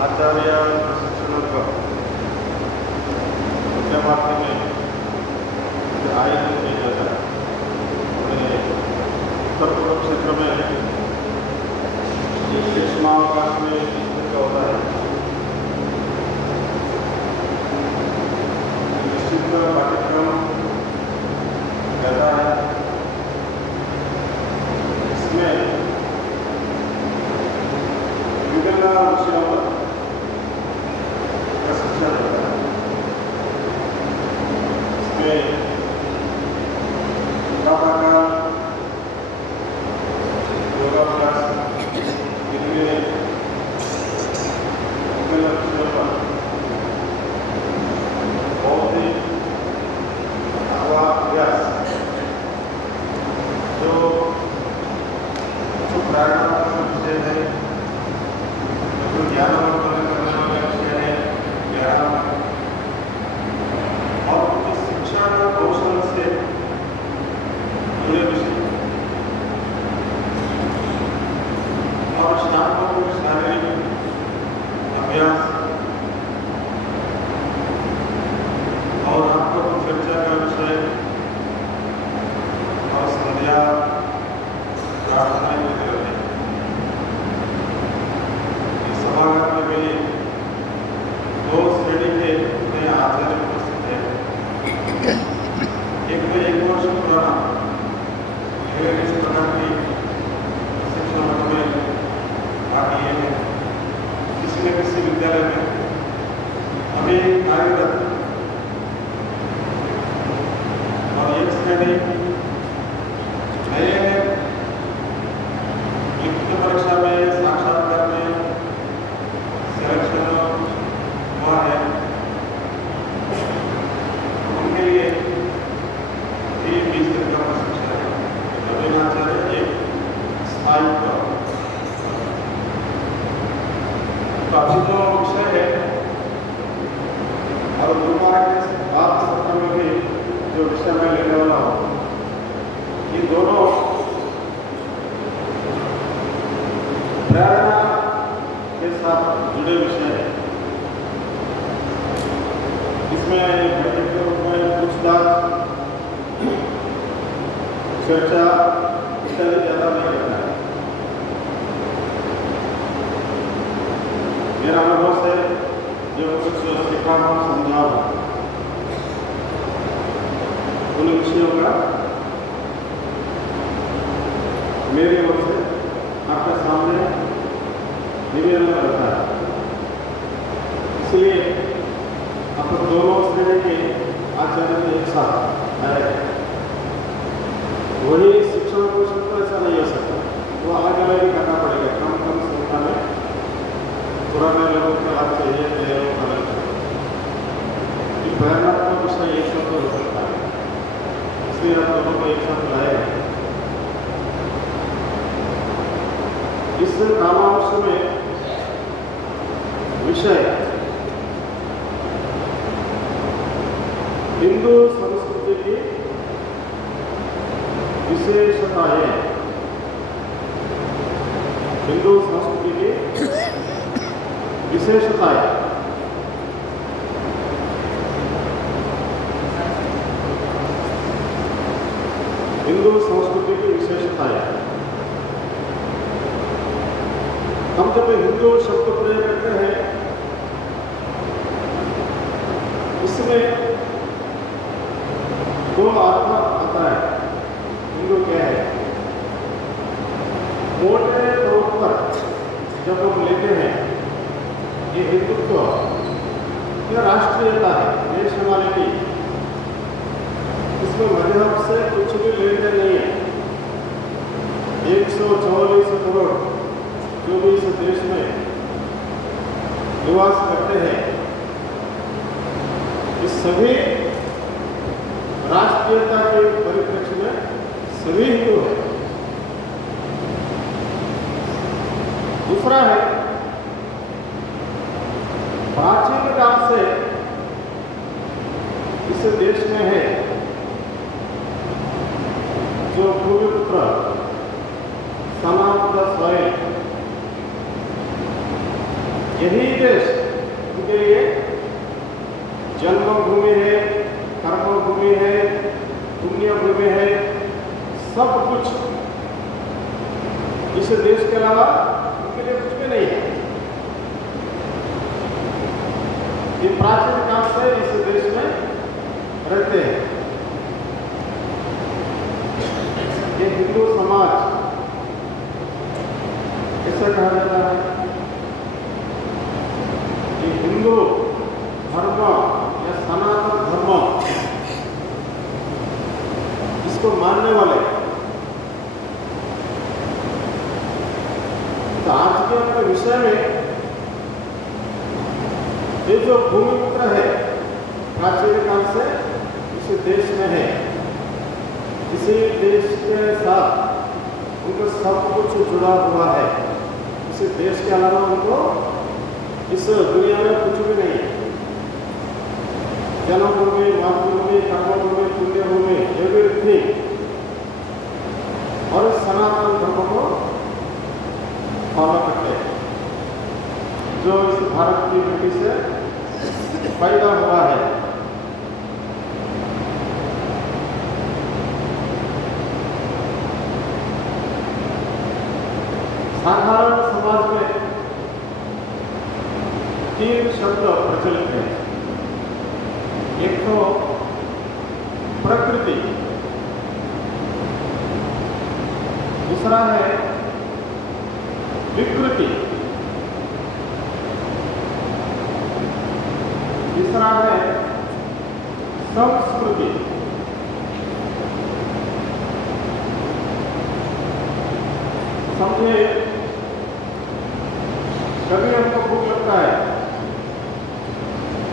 आचार्य प्रशिक्षण के माध्यम आयोजन किया जाता है। उत्तर पूर्व क्षेत्र में ग्रीष्मावकाश में इस तरह का होता है। निश्चित पाठ्यक्रम रहता है। इसमें विभिन्न विषयों पर प्रशिक्षण होता है। इसमें योगाभ्यास बहुत ही अभ्यास जो प्राणायाम विषय है, जो ज्ञान करने वाला विषय है, ज्ञान और शिक्षा का कौशल से जुड़े विषय और शाम को शारीरिक अभ्यास और आपको चर्चा का विषय और संध्या प्रार्थना करते रहते हैं। इस सभागार में भी दो श्रेणी के नए आचार्य उपस्थित हैं। एक में 1 वर्ष पुराना इस प्रकार की शिक्षा में भाग लिए हैं। किसी न किसी विद्यालय में अभी कार्यरत और एक श्रेणी नए हैं। लिखित परीक्षा में साक्षात्कार में सिलेक्शन हुआ है। उनके लिए 20 दिन का प्रशिक्षण है। नवीन आचार्य एक स्थायी काफी जो विषय है और गुरुवार के बाद सत्र में भी जो विषय मैं लेने वाला हूँ, ये दोनों प्रेरणा के साथ जुड़े विषय हैं। इसमें बैठक के रूप में पूछताछ, चर्चा इत्यादि ज़्यादा नहीं रहता है। मेरा अनुभव से जो कुछ सीखा हूँ समझा हूँ, उन विषयों का मेरी ओर से आपके सामने निवेदन रहता है। इसलिए आप दोनों श्रेणी के आचार्य एक साथ आए। वही शिक्षण कौशल तो ऐसा नहीं हो सकता, वो अलग अलग ही करना पड़ेगा। कम संख्या में पुराने लोगों का लाभ चाहिए, नए लोगों का लाभ चाहिए। प्रेरणात्मक विषय एक साथ हो सकता है, इसलिए आप दोनों को एक साथ लाए। इस कामांश में विषय हिंदू संस्कृति की विशेषताएं, हिंदू संस्कृति की विशेषताएं। हिंदू संस्कृति की विशेषताएं। हम जब हिंदू शब्द प्रयोग करते हैं, इसमें दो अर्थ आता है। हिंदू क्या है? मोटे तौर पर जब हम लेते हैं, ये हिंदुत्व, यह राष्ट्रीयता है, नेशनलिटी। इसमें मजहब से कुछ भी लेने नहीं है। 144 करोड़ जो भी इस देश में निवास करते हैं, इस सभी राष्ट्रीयता के परिप्रेक्ष्य में सभी हिंदू हैं। दूसरा है, प्राचीन काल से इस देश में है जो भूमिपुत्र सनातन स्वयं यही देश उनके लिए जन्मभूमि है, कर्मभूमि है, पुण्यभूमि है, सब कुछ। इस देश के अलावा उनके लिए कुछ भी नहीं है। ये प्राचीन काल से इस देश में रहते हैं। ये हिंदू समाज ऐसा कहा जाता है। ये हिंदू धर्म या सनातन धर्म, इसको मानने वाले। तो आज के अपने विषय में ये जो भूमिपुत्र है प्राचीन काल से इस देश में है, इसी देश के साथ उनको सब कुछ जुड़ा हुआ है। इस देश के अलावा उनको इस दुनिया में कुछ भी नहीं है। जन्मभूमि, मातृभूमि, कर्मभूमि, पुण्यभूमि, एवरीथिंग। और इस सनातन धर्म को फॉलो करते हैं, जो इस भारत की मिट्टी से पैदा हुआ है। साधारण समाज में 3 शब्द प्रचलित हैं। एक तो प्रकृति, दूसरा है विकृति, तीसरा है संस्कृति। समझे, कभी हमको भूख लगता है,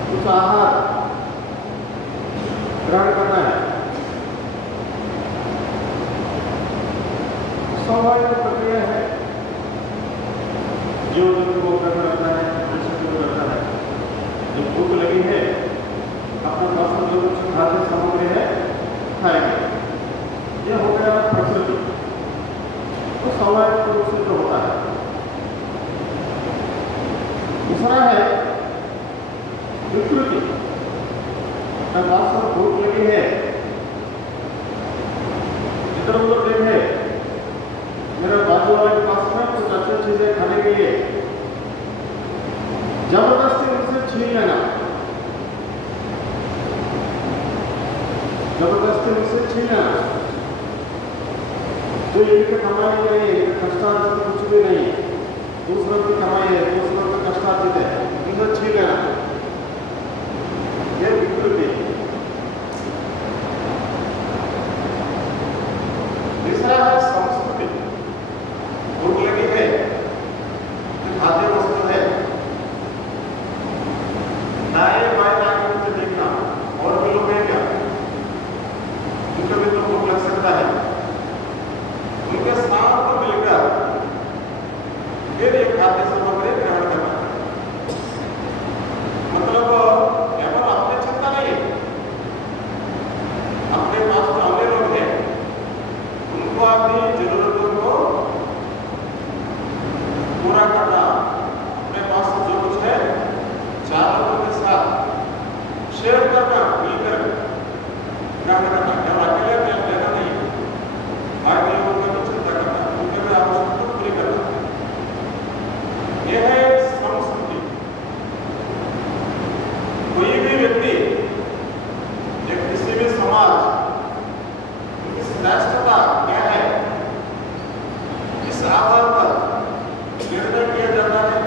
कुछ आहार ग्रहण करना है, स्वाभाविक प्रक्रिया है। जीव जंतु को करना रहता है, मनुष्य को करता है। जब भूख लगी है, अपना पास जो कुछ खाद्य सामग्री है खाएंगे। यह हो गया प्रकृति, तो स्वाभाविक रूप से जो होता है। दूसरा है विकृति। जब आपको भूख लगी है, इधर उधर देखे, मेरे बाजू वाले के पास में कुछ अच्छी चीजें खाने के लिए, जबरदस्ती उनसे छीन लेना, जबरदस्ती उनसे छीन लेना। तो इनके कमाई नहीं है, कष्टार्जित कुछ भी नहीं है, दूसरों की कमाई है, दूसरों का कष्टार्जित है, उनसे छीन लेना, यह विकृति। तीसरा है संस्कृति। भूख लगी है, खाद्य वस्तु है, दाएं बाएं आगे से देखना, और भी लोग हैं क्या, उनको भी तो भूख लग सकता है। उनके साथ मिलकर फिर एक खाद्य सामग्री ग्रहण करना, मतलब केवल अपने चिंता नहीं, अपने पास जो अन्य लोग हैं उनको अपनी जरूरतों को पूरा करना, अपने पास जो कुछ है 4 लोगों के साथ शेयर करना, मिलकर ग्रहण करना, केवल अकेले में लेना नहीं, बाकी लोगों का भी चिंता करना, उनके भी आवश्यकता पूरी करना। यह है संस्कृति। कोई भी व्यक्ति या किसी भी समाज की श्रेष्ठता क्या है, इस आधार पर निर्णय किया जाता है।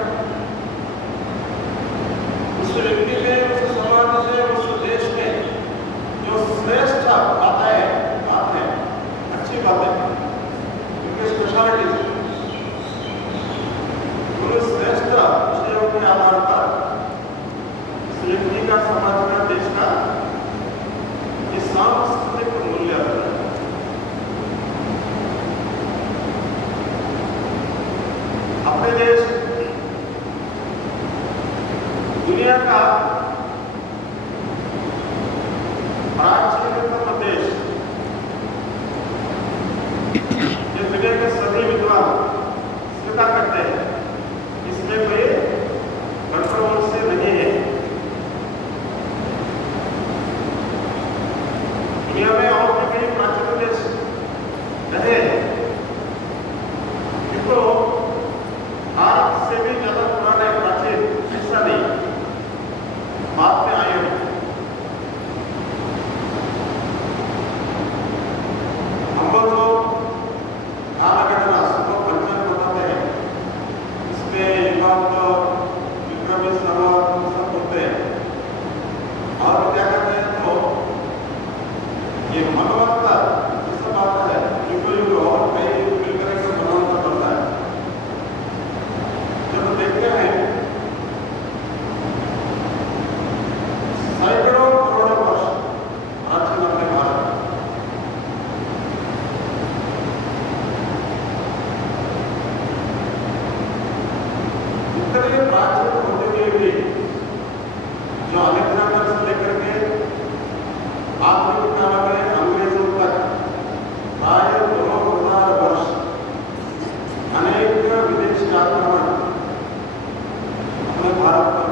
उस व्यक्ति में, उस समाज से, उस देश में जो श्रेष्ठ बात है, अच्छी बात है, उनकी स्पेशलिटीज, उन श्रेष्ठ विषयों के आधार पर इस व्यक्ति का, समाज का, देश का ये सांस्कृतिक मूल्य है। अपने देश दुनिया का प्राचीनतम देश, ये दुनिया के सभी विद्वान स्वीकार करते हैं, इसमें कोई अपने भारत का